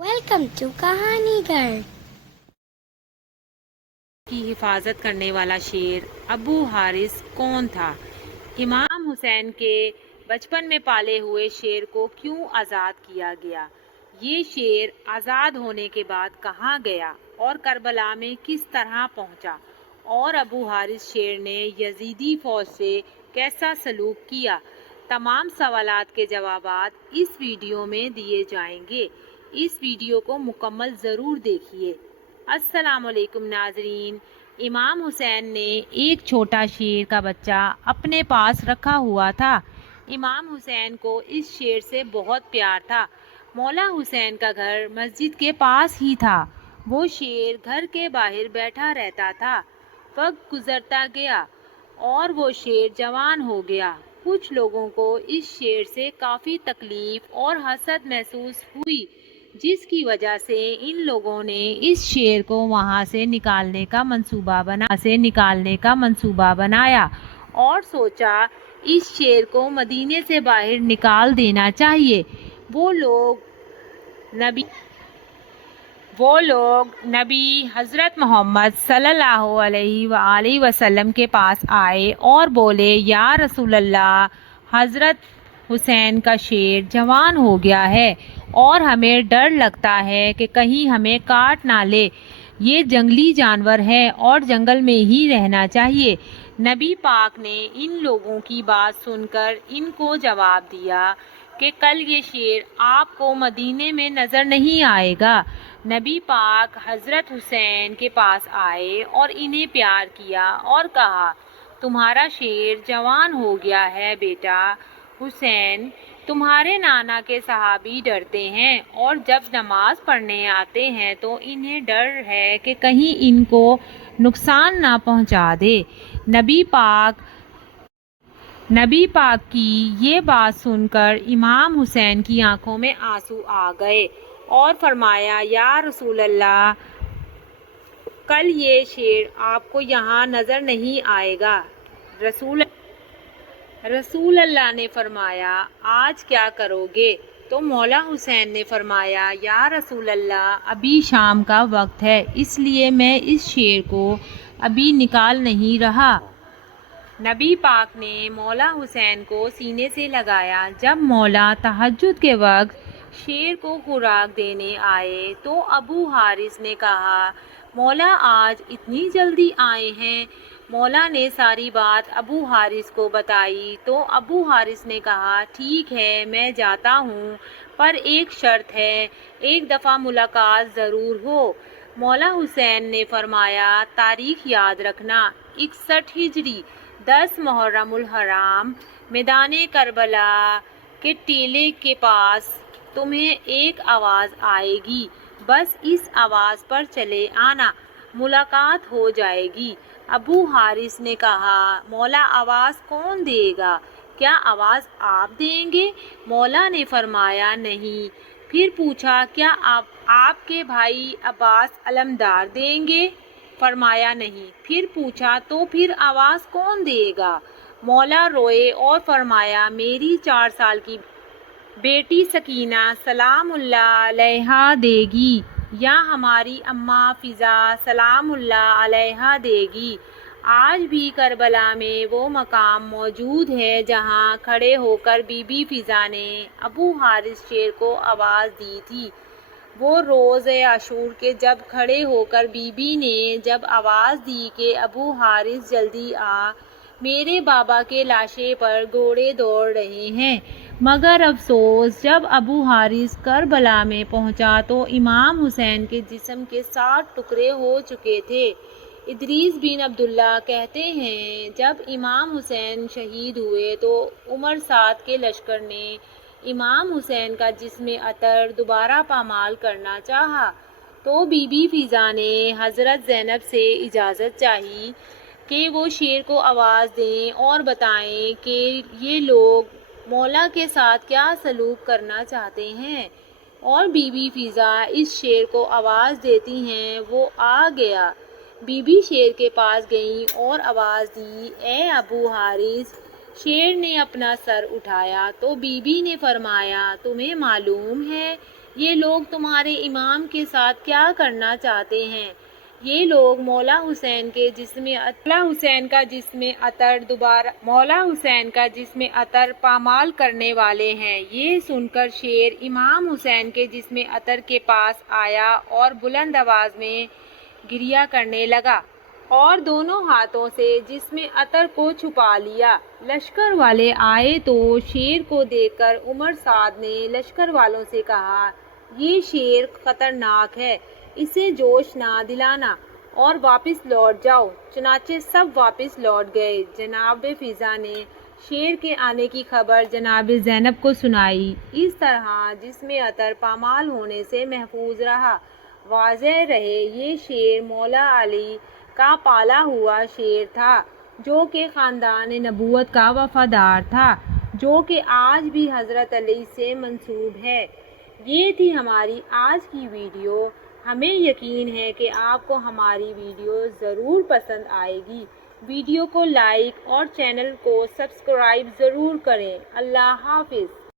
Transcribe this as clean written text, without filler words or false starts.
Welcome to कहानी घर। की हिफाजत करने वाला शेर अबू हारिस कौन था? इमाम हुसैन के बचपन में पाले हुए शेर को क्यों आज़ाद किया गया? ये शेर आज़ाद होने के बाद कहाँ गया और करबला में किस तरह पहुँचा? और अबू हारिस शेर ने यजीदी फौज से कैसा सलूक किया? तमाम सवालात के जवाबात इस वीडियो में दिए जाएंगे। इस वीडियो को मुकम्मल ज़रूर देखिए। अस्सलामुअलैकुम नाजरीन। इमाम हुसैन ने एक छोटा शेर का बच्चा अपने पास रखा हुआ था। इमाम हुसैन को इस शेर से बहुत प्यार था। मौला हुसैन का घर मस्जिद के पास ही था। वो शेर घर के बाहर बैठा रहता था। वक्त गुजरता गया और वो शेर जवान हो गया। कुछ लोगों को इस शेर से काफ़ी तकलीफ और हसद महसूस हुई, जिसकी वजह से इन लोगों ने इस शेर को वहां से निकालने का मंसूबा बनाया और सोचा इस शेर को मदीने से बाहर निकाल देना चाहिए। वो लोग नबी हज़रत मोहम्मद सल्लल्लाहु अलैहि वसल्लम के पास आए और बोले, या रसूल अल्लाह, हज़रत हुसैन का शेर जवान हो गया है और हमें डर लगता है कि कहीं हमें काट ना ले। ये जंगली जानवर है और जंगल में ही रहना चाहिए। नबी पाक ने इन लोगों की बात सुनकर इनको जवाब दिया कि कल ये शेर आपको मदीने में नज़र नहीं आएगा। नबी पाक हज़रत हुसैन के पास आए और इन्हें प्यार किया और कहा, तुम्हारा शेर जवान हो गया है बेटा हुसैन। तुम्हारे नाना के सहाबी डरते हैं और जब नमाज पढ़ने आते हैं तो इन्हें डर है कि कहीं इनको नुकसान ना पहुंचा दे। नबी पाक की ये बात सुनकर इमाम हुसैन की आंखों में आंसू आ गए और फरमाया, या रसूल अल्लाह, कल ये शेर आपको यहाँ नज़र नहीं आएगा। रसूल अल्लाह ने फरमाया, आज क्या करोगे? तो मौला हुसैन ने फरमाया, या रसूल अल्लाह, अभी शाम का वक्त है, इसलिए मैं इस शेर को अभी निकाल नहीं रहा। नबी पाक ने मौला हुसैन को सीने से लगाया। जब मौला तहज्जुद के वक्त शेर को खुराक देने आए तो अबू हारिस ने कहा, मौला आज इतनी जल्दी आए हैं? मौला ने सारी बात अबू हारिस को बताई तो अबू हारिस ने कहा, ठीक है, मैं जाता हूँ, पर एक शर्त है, एक दफ़ा मुलाकात ज़रूर हो। मौला हुसैन ने फरमाया, तारीख याद रखना, 61 हिजरी 10 मुहर्रमुल हराम, मैदान करबला के टीले के पास तुम्हें एक आवाज़ आएगी, बस इस आवाज़ पर चले आना, मुलाकात हो जाएगी। अबू हारिस ने कहा, मौला आवाज़ कौन देगा? क्या आवाज़ आप देंगे? मौला ने फरमाया, नहीं। फिर पूछा, क्या आपके भाई अब्बास अलमदार देंगे? फरमाया, नहीं। फिर पूछा, तो फिर आवाज़ कौन देगा? मौला रोए और फरमाया, मेरी 4 साल की बेटी सकीना सलामुल्लाह अलैहा देगी, या हमारी अम्मा फ़िज़ा सलामुल्लाह अलैहा देगी। आज भी करबला में वो मकाम मौजूद है जहाँ खड़े होकर बीबी फ़िज़ा ने अबू हारिस शेर को आवाज़ दी थी। वो रोज़ आशूर के जब खड़े होकर बीबी ने जब आवाज़ दी कि अबू हारिस जल्दी आ, मेरे बाबा के लाशे पर घोड़े दौड़ रहे हैं। मगर अफसोस, जब अबू हारिस करबला में पहुंचा तो इमाम हुसैन के जिस्म के 60 टुकड़े हो चुके थे। इदरीस बिन अब्दुल्ला कहते हैं, जब इमाम हुसैन शहीद हुए तो उमर साद के लश्कर ने इमाम हुसैन का जिस्म अतर दोबारा पामाल करना चाहा तो बीबी फ़िज़ा ने हज़रत ज़ैनब से इजाज़त चाही कि वो शेर को आवाज़ दें और बताएं कि ये लोग मौला के साथ क्या सलूक करना चाहते हैं। और बीबी फ़िज़ा इस शेर को आवाज़ देती हैं। वो आ गया। बीबी शेर के पास गई और आवाज़ दी, ए अबू हारिस। शेर ने अपना सर उठाया तो बीबी ने फरमाया, तुम्हें मालूम है یہ لوگ تمہارے امام کے ساتھ کیا کرنا چاہتے ہیں؟ یہ لوگ مولا حسین کا جسم عطر پامال کرنے والے ہیں۔ یہ سن کر شیر امام حسین کے جسم عطر کے پاس آیا اور بلند آواز میں گریہ کرنے لگا اور دونوں ہاتھوں سے جسم عطر کو چھپا لیا۔ لشکر والے آئے تو شیر کو دیکھ کر عمر سعد نے لشکر والوں سے کہا، یہ شیر خطرناک ہے، اسے جوش نہ دلانا اور واپس لوٹ جاؤ۔ چنانچہ سب واپس لوٹ گئے۔ جناب فضا نے شیر کے آنے کی خبر جناب زینب کو سنائی۔ اس طرح جسم عطر پامال ہونے سے محفوظ رہا۔ واضح رہے یہ شیر مولا علی کا پالا ہوا شیر تھا، جو کہ خاندان نبوت کا وفادار تھا، جو کہ آج بھی حضرت علی سے منسوب ہے۔ یہ تھی ہماری آج کی ویڈیو۔ ہمیں یقین ہے کہ آپ کو ہماری ویڈیو ضرور پسند آئے گی۔ ویڈیو کو لائک اور چینل کو سبسکرائب ضرور کریں۔ اللہ حافظ۔